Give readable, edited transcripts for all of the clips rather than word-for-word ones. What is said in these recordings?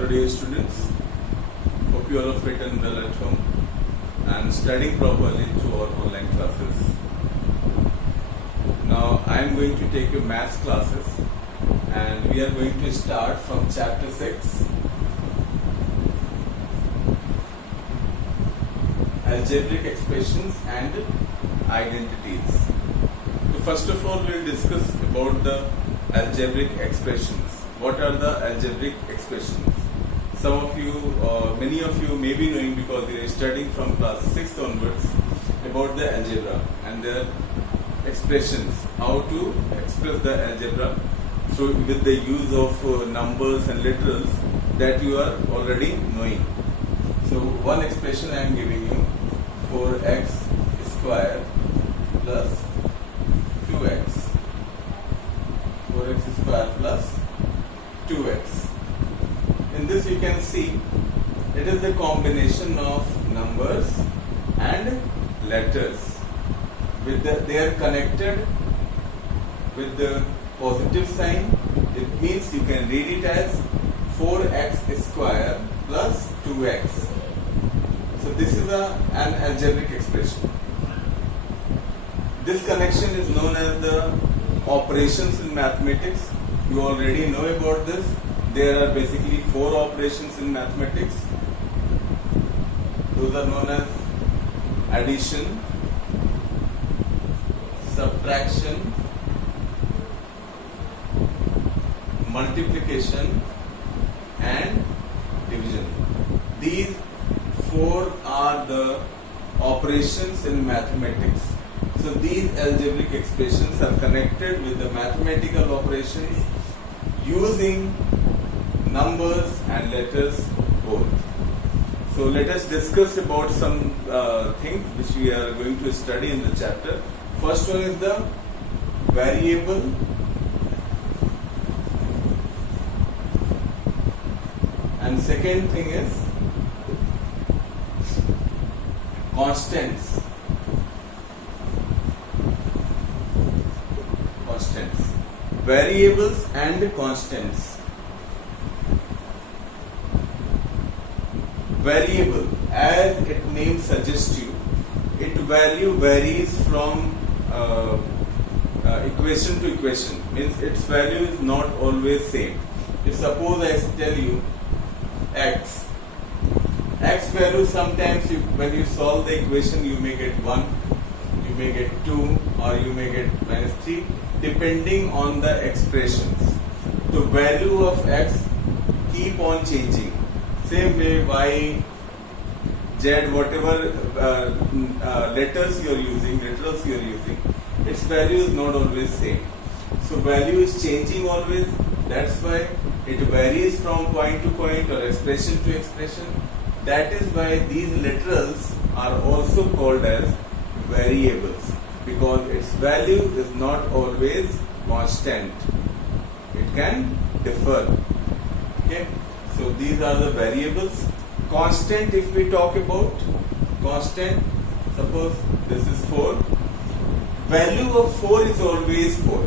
Hello dear students, hope you all are fit and well at home and studying properly to our online classes. Now I am going to take your maths classes and we are going to start from chapter 6, algebraic expressions and identities. So first of all we will discuss about the algebraic expressions. What are the algebraic expressions? Some of you, many of you may be knowing because they are studying from class 6 onwards about the algebra and their expressions, how to express the algebra. So with the use of numbers and literals that you are already knowing. So one expression I am giving you, 4x square plus 2x. 4x square plus 2x. In this you can see it is the combination of numbers and letters. They are connected with the positive sign. It means you can read it as 4x square plus 2x. So this is an algebraic expression. This connection is known as the operations in mathematics. You already know about this. There are basically 4 operations in mathematics. Those are known as addition, subtraction, multiplication and division. These 4 are the operations in mathematics. So these algebraic expressions are connected with the mathematical operations using numbers and letters both. So let us discuss about some things which we are going to study in the chapter. First one is the variable and second thing is constants. Variables and constants. Variable, as its name suggests you, its value varies from equation to equation. Means its value is not always same. If suppose I tell you x value, sometimes when you solve the equation you may get 1, you may get 2 or you may get -3 depending on the expressions. The value of x keep on changing. Same way y, z, whatever letters you are using, literals you are using, its value is not always same. So value is changing always. That's why it varies from point to point or expression to expression. That is why these literals are also called as variables, because its value is not always constant. It can differ. Okay. So these are the variables. Constant, if we talk about constant, suppose this is 4. Value of 4 is always 4.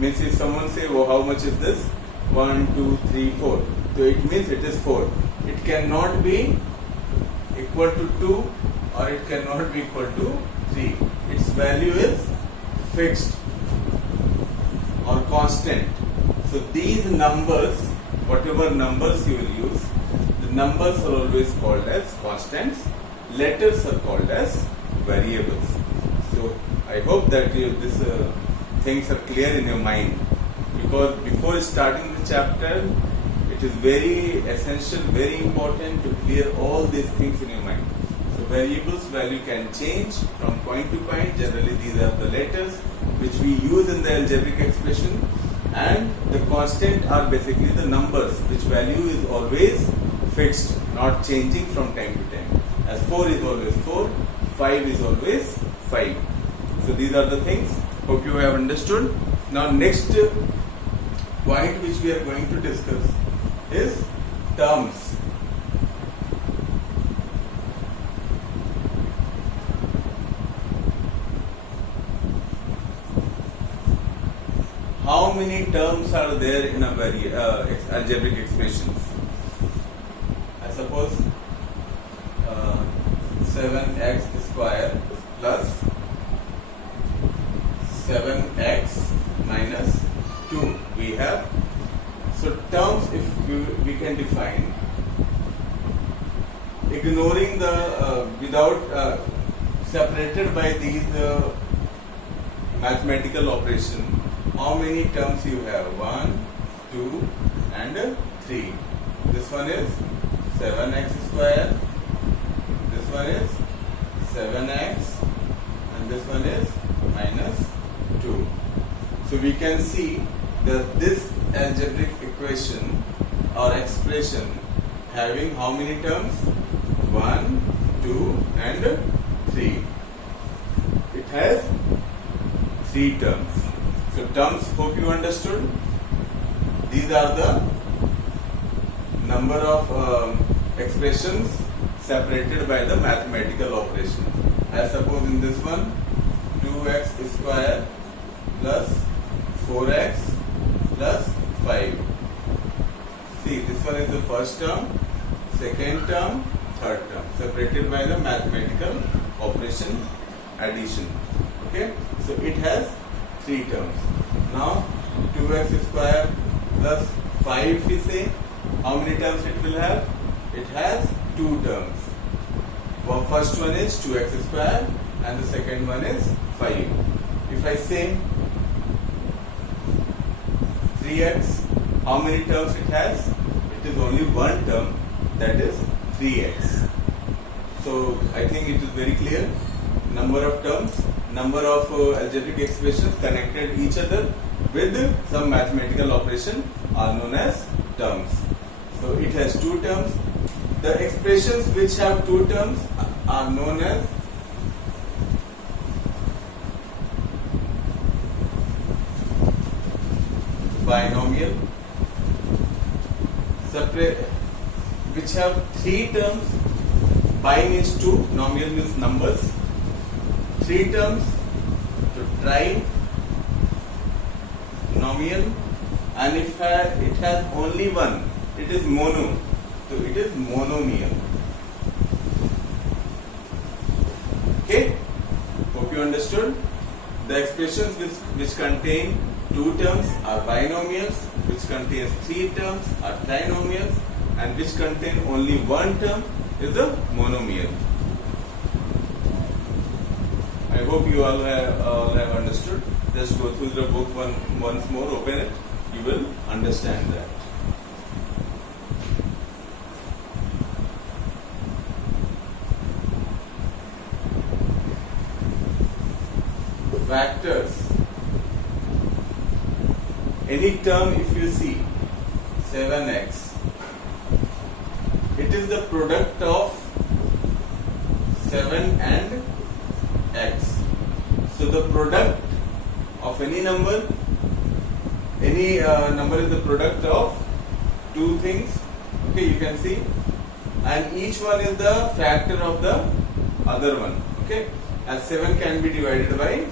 Means if someone say, oh, how much is this? 1, 2, 3, 4. So it means it is 4. It cannot be equal to 2 or it cannot be equal to 3. Its value is fixed or constant. So these numbers, whatever numbers you will use, the numbers are always called as constants. Letters are called as variables. So I hope that these things are clear in your mind, because before starting the chapter it is very essential, very important to clear all these things in your mind. So variables value can change from point to point. Generally these are the letters which we use in the algebraic expression, and the constant are basically the numbers which value is always fixed, not changing from time to time. As 4 is always 4, 5 is always 5. So these are the things. Hope you have understood. Now next point which we are going to discuss is terms. How many terms are there in a algebraic expressions? suppose 7x square plus 7x minus 2 we have. So terms, if we can define, ignoring the without separated by these mathematical operation, how many terms you have? 1, 2 and 3. This one is 7x square, this one is 7x, and this one is minus 2. So we can see that this algebraic equation or expression having how many terms? 1, 2 and 3. It has 3 terms. So terms, hope you understood. These are the number of expressions separated by the mathematical operation. I suppose in this one 2x square plus 4x plus 5. See, this one is the first term, second term, third term, separated by the mathematical operation addition. Okay, so it has 3 terms. Now 2x square plus 5, we say, how many terms it will have? It has 2 terms. Well, first one is 2x square and the second one is 5. If I say 3x, how many terms it has? It is only one term, that is 3x. So I think it is very clear. Number of terms, number of algebraic expressions connected each other with some mathematical operation are known as terms. So it has 2 terms. The expressions which have 2 terms are known as binomial. Separate, which have 3 terms. Bi means 2, nomial means numbers. 3 terms, to trinomial, and if it has only one, it is mono. So it is monomial. Okay, hope you understood. The expressions which contain 2 terms are binomials, which contains 3 terms are trinomials, and which contain only 1 term is a monomial. I hope you all have understood. Just go through the book once more, open it, you will understand that. Factors. Any term, if you see 7x, it is the product of 7 and x. So the product of any number is the product of 2 things. Okay, you can see, and each one is the factor of the other one. Okay, as 7 can be divided by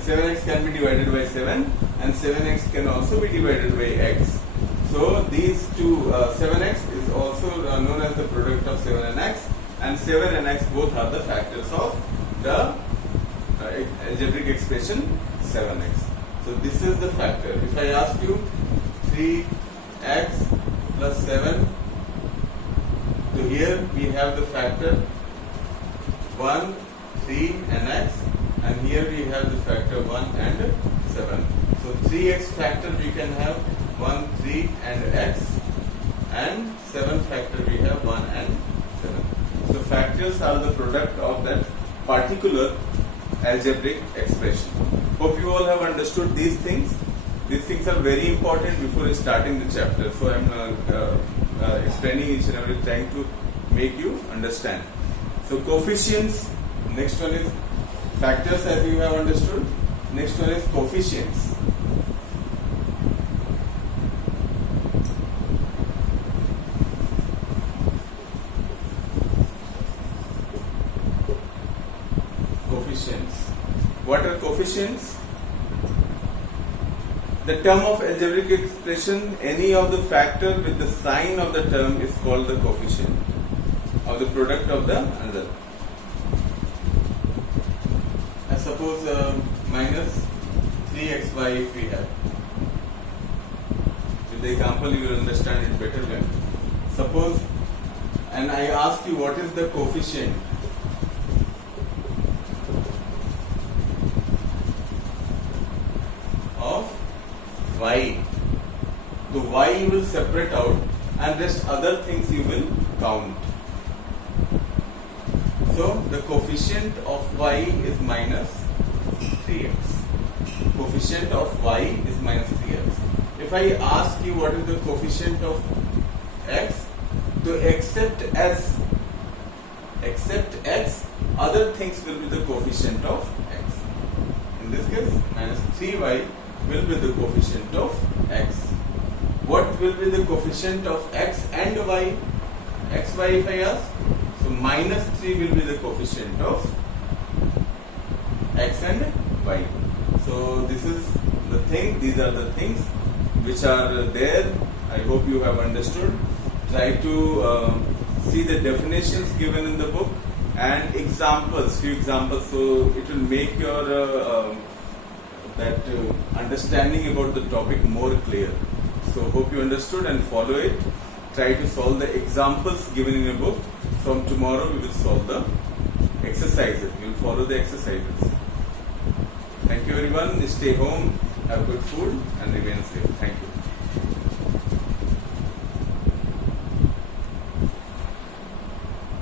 7x can be divided by 7, and 7x can also be divided by x. So these two 7x is also known as the product of 7 and x, and 7 and x both are the factors of the algebraic expression 7x. So this is the factor. If I ask you 3x plus 7, so here we have the factor 1, 3 and x, and here we have the factor 1 and 7. So 3x factor we can have 1, 3 and x, and 7 factor we have 1 and 7. So factors are the product of that particular algebraic expression. Hope you all have understood these things. These things are very important before starting the chapter. So I am explaining each and every, trying to make you understand. So coefficients, next one is factors, as you have understood. Next one is coefficients. Coefficients. What are coefficients? The term of algebraic expression, any of the factor with the sign of the term is called the coefficient of the product of the another. I suppose minus 3xy if we have. With the example you will understand it better then. Suppose, and I ask you what is the coefficient of y. The y you will separate out and rest other things you will count. So the coefficient of y is minus 3x. Coefficient of y is minus 3x. If I ask you what is the coefficient of x, to accept x, other things will be the coefficient of x. In this case, minus 3y will be the coefficient of x. What will be the coefficient of x and y? xy if I ask. So minus 3 will be the coefficient of x and y. So this is the thing, these are the things which are there. I hope you have understood. Try to see the definitions given in the book and examples, few examples, so it will make your understanding about the topic more clear. So hope you understood and follow it. Try to solve the examples given in the book. From tomorrow we will solve the exercises. We will follow the exercises. Thank you everyone. Stay home, have good food and remain safe. Thank you.